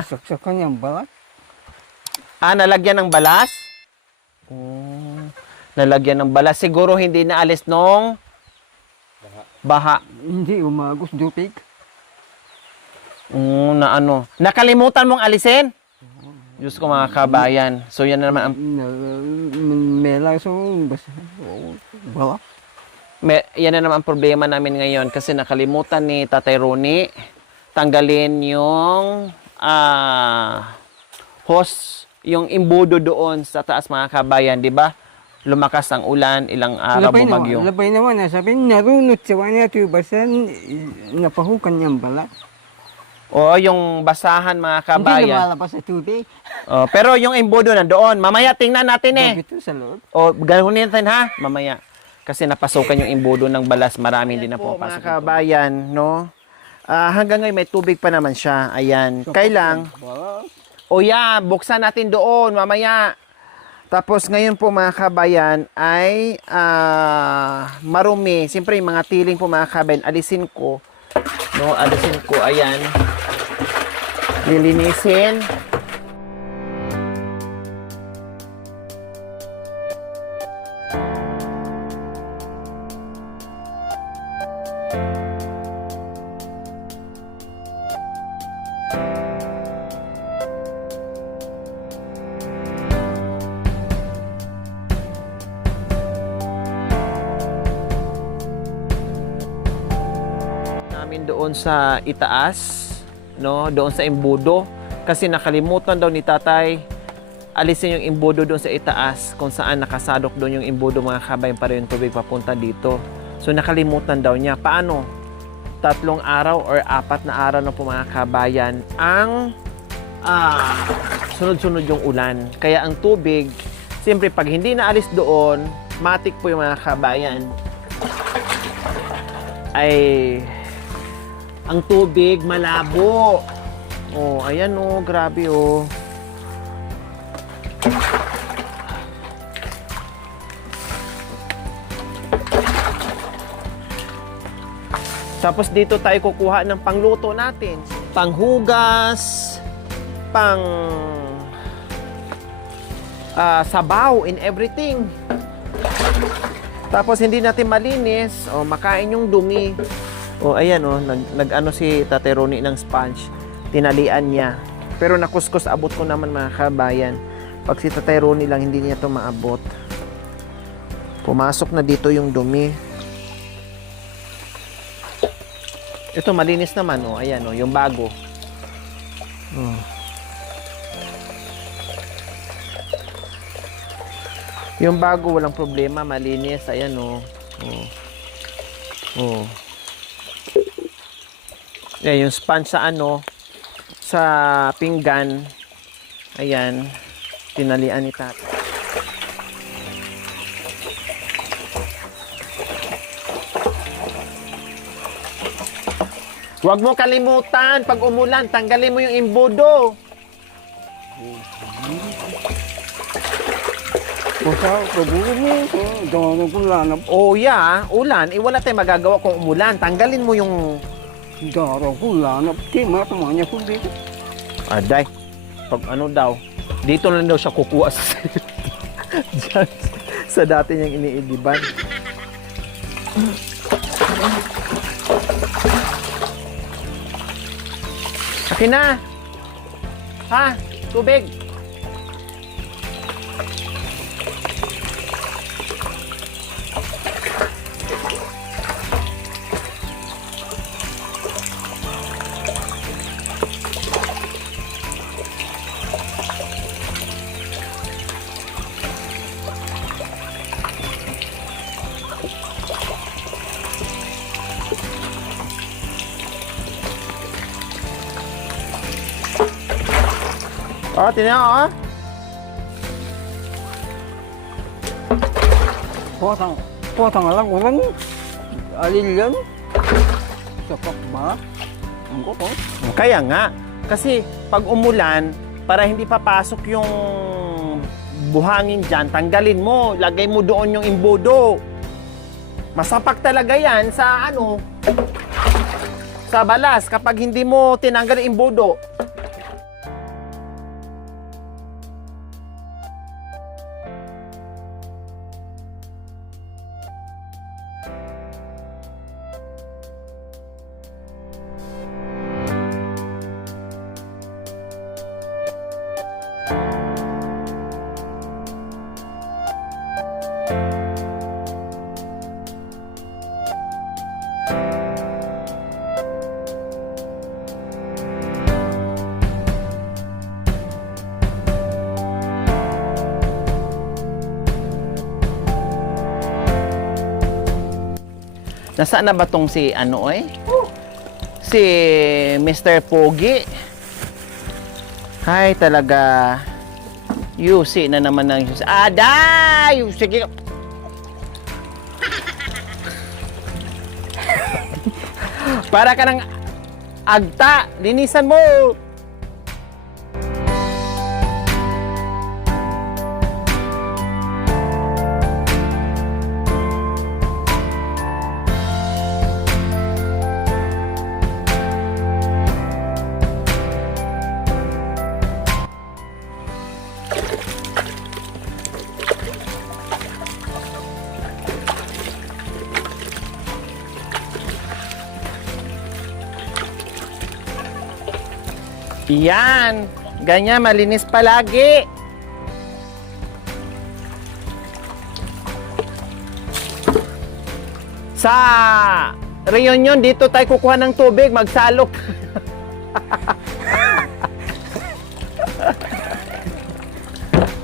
Ha? Saksakan yung balat. Ah, nalagyan ng balas? Oh, nalagyan ng balas. Siguro hindi naalis nung baha. Hindi umagos dutik. Na ano. Nakalimutan mong alisin? Diyos ko mga kabayan. So yan na naman ang Melang so basta. Balat. yan na naman ang problema namin ngayon kasi nakalimutan ni Tatay Ronnie tanggalin yung hose, yung imbudo doon sa taas mga kabayan, di ba? Lumakas ang ulan, ilang araw bumagyo. Labay naman, sabi narunot sa wanya ito basta napahukan niyang balat. O, yung basahan mga Hindi kabayan. lumalabas sa tubig. Pero yung imbudo nandoon. Mamaya tingnan natin eh. Dito sa loob. O, ganoon natin ha, mamaya. Kasi napasukan yung imbudo ng balas, maraming din na po mga kabayan, no? Hanggang ngayon may tubig pa naman siya. Ayan. Kailang, o yan, buksan natin doon mamaya. Tapos ngayon po mga kabayan ay marumi. Siyempre yung mga tiling po mga kabayan, alisin ko. No, alisin ko. Ayan. Lilinisin. Namin doon sa itaas, no, doon sa imbudo kasi nakalimutan daw ni tatay alisin yung imbudo doon sa itaas kung saan nakasadok doon yung imbudo mga kabayan para yung tubig papunta dito. So nakalimutan daw niya. Paano? 3 araw or 4 na araw na po mga kabayan ang sunod-sunod yung ulan. Kaya ang tubig, siyempre pag hindi naalis doon, matik po yung mga kabayan ay ang tubig malabo. Oh, ayan oh, grabe oh. Tapos dito tayo kukuha ng pangluto natin. Panghugas, sabaw in everything. Tapos hindi natin malinis, o makain yung dumi. O ayan o, nag-ano si Tatay Ronnie ng sponge. Tinalian niya. Pero nakuskus, abot ko naman mga kabayan. Pag si Tatay Ronnie lang, hindi niya ito maabot. Pumasok na dito yung dumi. Ito malinis naman oh, ayan oh, yung bago. Oh. Yung bago walang problema, malinis, ayan oh. Oh. Oh. Ayan, yung sponge sa ano, sa pinggan. Ayan, tinalian ni Tata. Huwag mo kalimutan, pag umulan, tanggalin mo yung imbudo. Basta pag-uwi mo, gawa ko lanap. Oh yeah, ulan, wala tayong magagawa kung umulan. Tanggalin mo yung... Daraw ko lanap. Tima, tumanya ko dito. Aday, pag ano daw, dito lang daw siya kukuha sa, dyan, sa dati niyang iniidiban. Akin na! Ha? Tubig! Oh, tinaw ah. Potang lang ulan. Alilyan. Sapak ba? Ang ko. Kaya nga, kasi pag umulan, para hindi papasok yung buhangin dyan, tanggalin mo, lagay mo doon yung imbudo. Masapak talaga yan sa ano, sa balas kapag hindi mo tinanggal yung imbudo. Nasaan na ba tong si ano eh? Si Mr. Pogi. Hay talaga. Yusi na naman ng Yusi. Aday! Sige. Para ka ng agta. Linisan mo. Yan. Ganyan, malinis palagi. Sa reunion, dito tayo kukuha ng tubig, magsalok.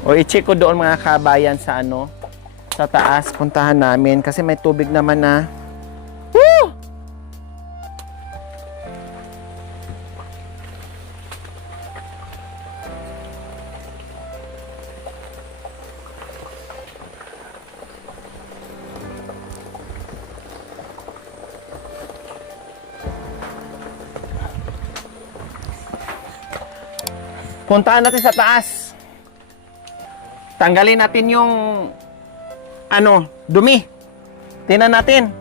O, i-check ko doon mga kabayan sa ano, sa taas. Puntahan namin kasi may tubig naman na. Woo! Puntahan natin sa taas. Tanggalin natin yung ano, dumi. Tingnan natin.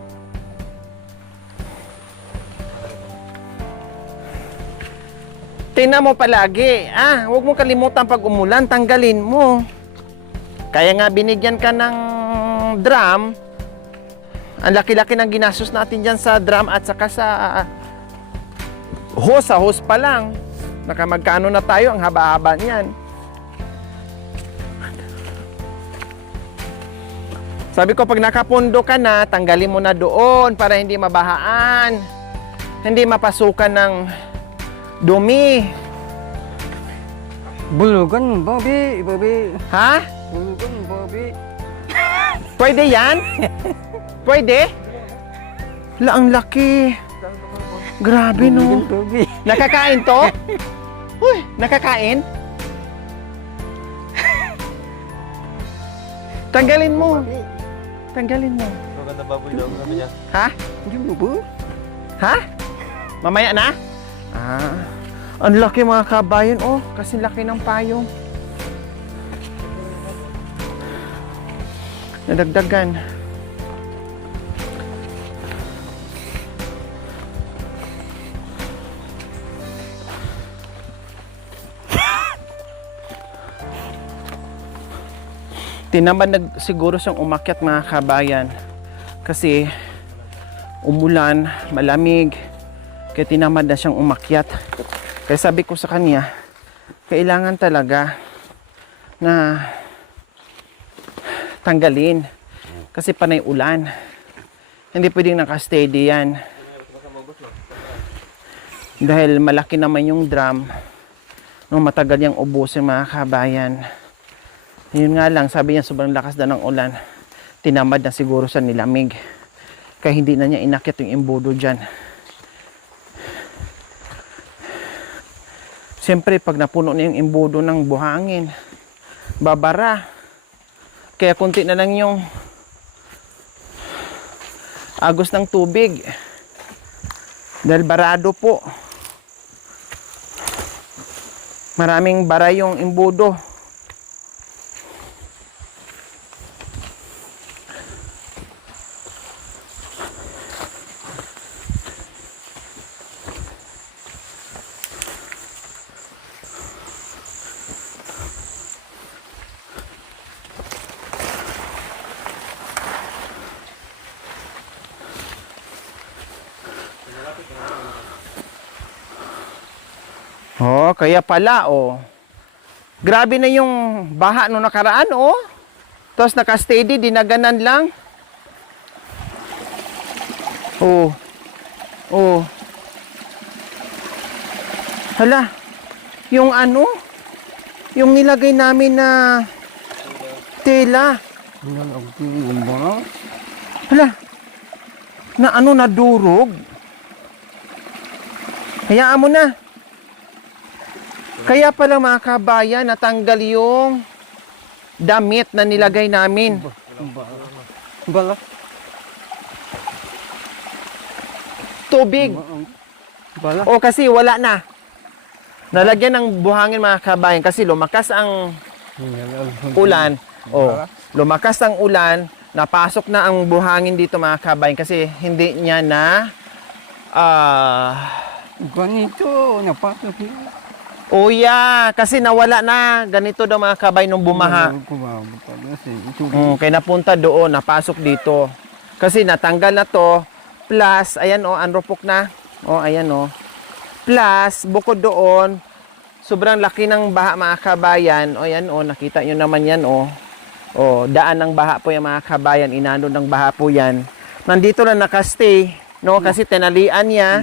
Tingnan mo palagi. Huwag mo kalimutan pag umulan, tanggalin mo. Kaya nga binigyan ka ng drum. Ang laki-laki ng ginastos natin dyan sa drum at saka sa hose. Sa hose pa lang. Nakamagkano na tayo, ang haba-haba niyan. Sabi ko, pag nakapundo ka na, tanggalin mo na doon para hindi mabahaan. Hindi mapasukan ng dumi. Bulugan, Bobby. Ha? Bulugan, Bobby. Pwede yan? Pwede? La, ang laki. Grabe, no? Bobby. Nakakain to? Uy, nakakain? Tanggalin mo. Tanggalin mo. Maganda baboy daw kami niya. Ha? Hindi mo ba? Ha? Mamaya na? Ang laki mga kabayan. Oh, kasi laki ng payong. Nadagdagan. Tinamad na siguro siyang umakyat mga kabayan kasi umulan, malamig, kaya tinamad na siyang umakyat. Kaya sabi ko sa kanya, kailangan talaga na tanggalin kasi panay ulan. Hindi pwedeng naka-steady yan. Dahil malaki naman yung drum, no, matagal yung ubusin mga kabayan. Yun nga lang, sabi niya sobrang lakas na ng ulan. Tinamad na siguro sa nilamig. Kaya hindi na niya inakyat yung imbudo dyan. Siyempre, pag napuno na yung imbudo ng buhangin, babara. Kaya kunti na lang yung agos ng tubig. Dahil barado po. Maraming bara yung imbudo. Oh, kaya pala, oh. Grabe na yung baha nung nakaraan, oh. Tapos naka-steady, dinaganan lang. Oh. Oh. Hala, yung ano, yung nilagay namin na tela. Ano ang tingin mo? Hala, na ano, nadurog. Hayaan mo na. Kaya pala mga kabayan, natanggal yung damit na nilagay namin. Bala. Tubig. Bala. O kasi wala na. Nalagyan ng buhangin mga kabayan kasi lumakas ang ulan. O, lumakas ang ulan, napasok na ang buhangin dito mga kabayan kasi hindi niya na Ganito, napasok yun. oh yeah, kasi nawala na. Ganito daw mga kabayan nung bumaha. Kaya napunta doon, napasok dito. Kasi natanggal na to. Plus, ayan o, anropok na. O, ayan o. Plus, bukod doon, sobrang laki ng baha mga kabayan. O, ayan o, nakita nyo naman yan o. O, daan ng baha po yung mga kabayan. Inano ng baha po yan. Nandito na nakastay. No, kasi tinalian niya.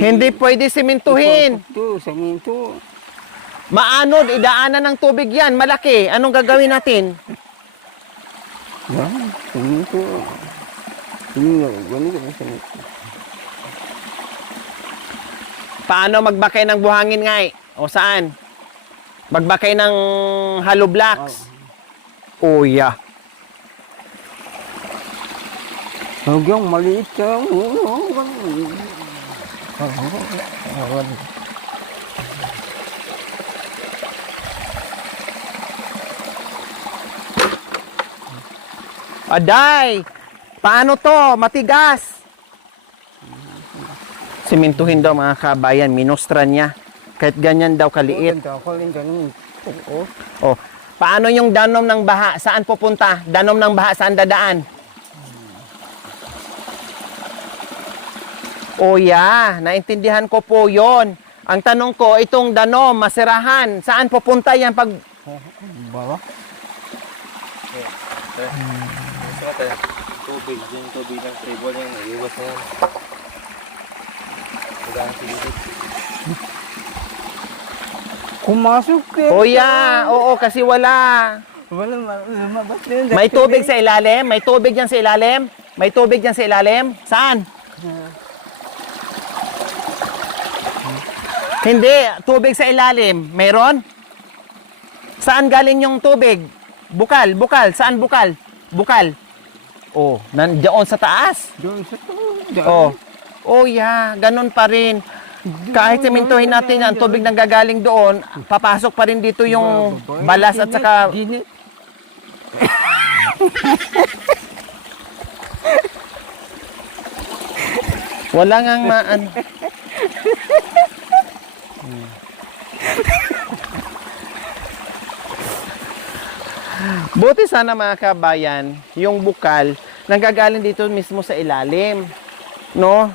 Hindi pwede simintuhin. Semento. Maanod, idaanan ng tubig yan. Malaki. Anong gagawin natin? Yan, semento. Ganito ang semento. Paano magbakay ng buhangin ngay? O saan? Magbakay ng hollow blocks. Oh, yeah. Hanggang maliit lang. Aday! Paano to? Matigas! Simintuhin daw mga kabayan, minustra niya. Kahit ganyan daw kaliit. Oh, paano yung danom ng baha? Saan pupunta? Danom ng baha, saan dadaan? Oh yeah, naintindihan ko po yon. Ang tanong ko, itong danom, masirahan, saan pupunta yan pag... Bala. Tubig, yung tubig ng tribal yung iwas na yan. Kumasok ka. Oh yeah, oo, kasi wala. Wala, lumabas na yun. May tubig sa ilalim? May tubig yan sa ilalim? May tubig yan sa ilalim? Saan? Hindi, tubig sa ilalim. Meron? Saan galing yung tubig? Bukal, bukal. Saan bukal? Bukal. Oh, nandiyan sa taas. Doon sa to. Oh. Oh yeah, ganun pa rin. Kahit sementohin natin ang tubig nang gagaling doon, papasok pa rin dito yung balas at saka Ginit. wala ngang maan. Buti sana mga kabayan, yung bukal nanggagaling dito mismo sa ilalim. No?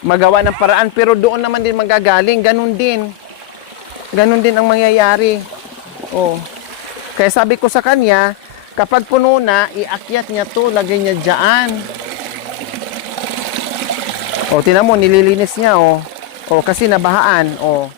Magawa ng paraan, pero doon naman din manggagaling, ganun din. Ganun din ang mangyayari. Oh. Kaya sabi ko sa kanya, kapag puno na, iakyat niya to, lagay niya dyan. Oh, tinan mo, nililinis niya, oh. Oh, kasi nabahaan, oh.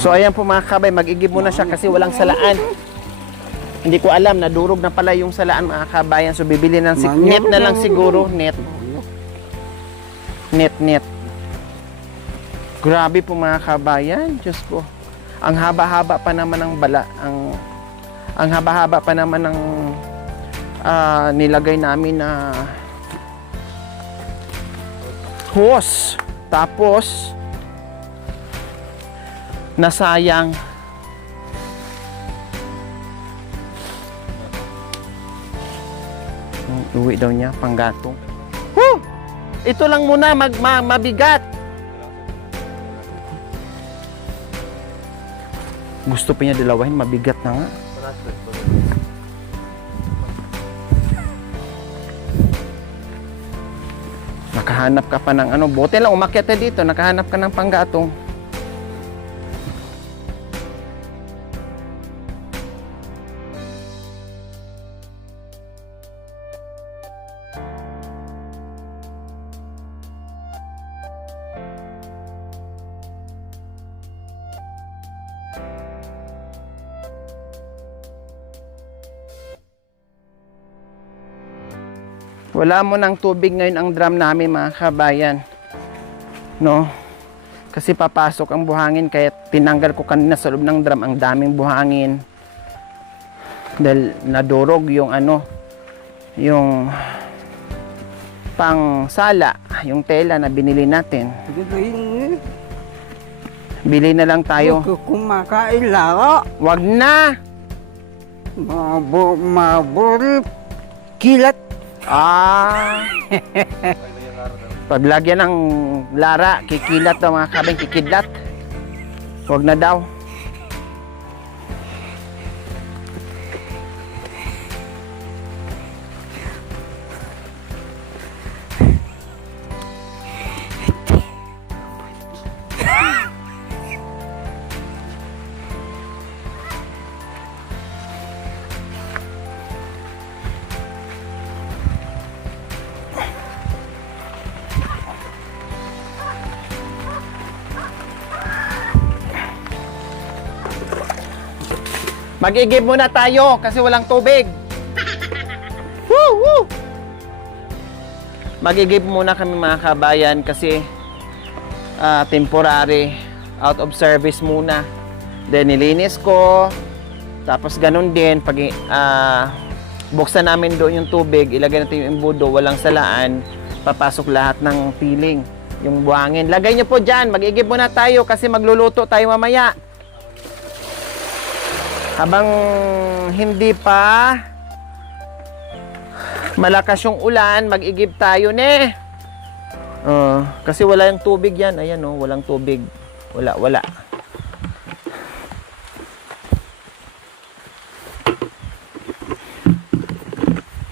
So ayan po mga kabay, mag-igib muna siya kasi walang salaan. Hindi ko alam, nadurog na pala yung salaan mga kabayan. So bibili ng net na lang siguro, net. Net. Grabe po mga kabayan, Diyos ko. Ang haba-haba pa naman ng bala, ang haba-haba pa naman ng nilagay namin na hose. Tapos nasayang. Uwi daw niya, panggatong. Woo! Ito lang muna, mabigat. Gusto pa niya dalawahin, mabigat na nga. Nakahanap ka pa ng ano, bote lang umakyat ka dito, nakahanap ka ng panggatong. Wala mo ng tubig ngayon ang drum namin mga kabayan. No? Kasi papasok ang buhangin kaya tinanggal ko kanina sa loob ng drum ang daming buhangin. Dahil nadurog yung ano, yung pang sala, yung tela na binili natin. Bili na lang tayo. Kumakain laro. Wag na! Mabor. Kilat. Ah! Paglagyan ng lara, kikilat daw mga kabeng, kikidlat. Huwag na daw. Mag-igib muna tayo kasi walang tubig. Woo! Woo! Mag-igib muna kami mga kabayan kasi temporary out of service muna. Then nilinis ko. Tapos ganun din pag buksan namin doon yung tubig, ilagay natin yung embudo, walang salaan, papasok lahat ng piling, yung buhangin. Lagay nyo po dyan, mag-igib muna tayo kasi magluluto tayo mamaya. Habang hindi pa malakas yung ulan, mag-igib tayo ne. Kasi wala yung tubig yan. Ayan oh, walang tubig. Wala.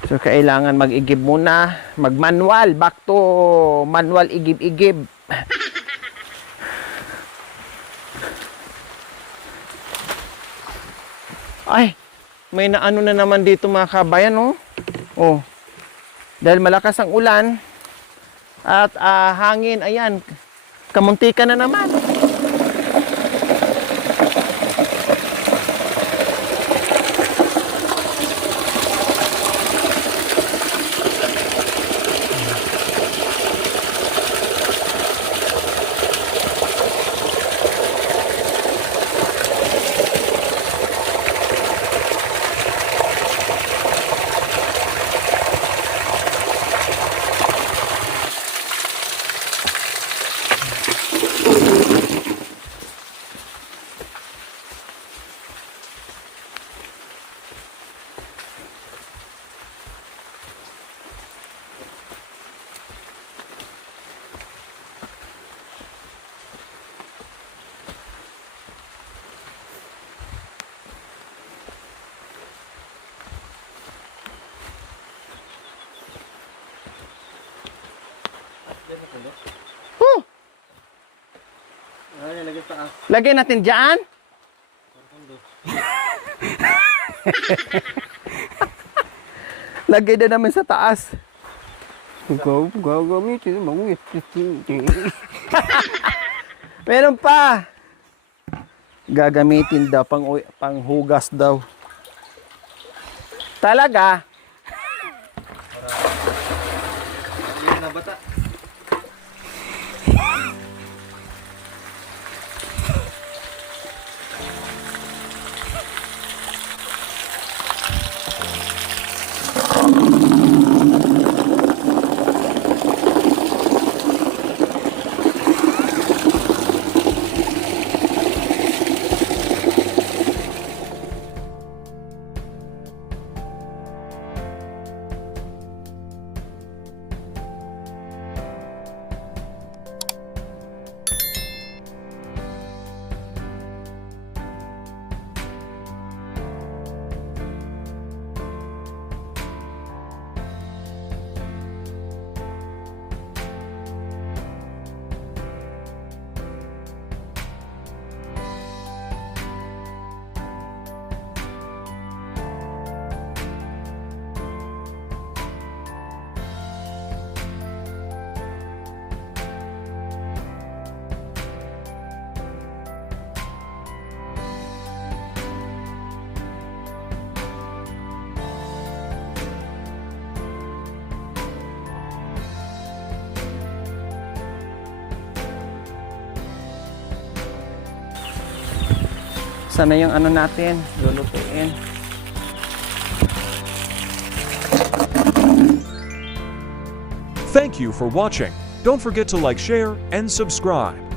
So kailangan mag-igib muna, mag-manual, back to manual igib-igib. Ay, may naano na naman dito mga kabayan, oh. Oh. Dahil malakas ang ulan at hangin, ayan. Kamuntika na naman. Lagay natin dyan. Lagay na naman sa taas. Gagamitin mo. Meron pa. Gagamitin daw, panghugas daw. Talaga? Hindi na bata. Buksan na yung ano natin, lulutuin. Thank you for watching. Don't forget to like, share, and subscribe.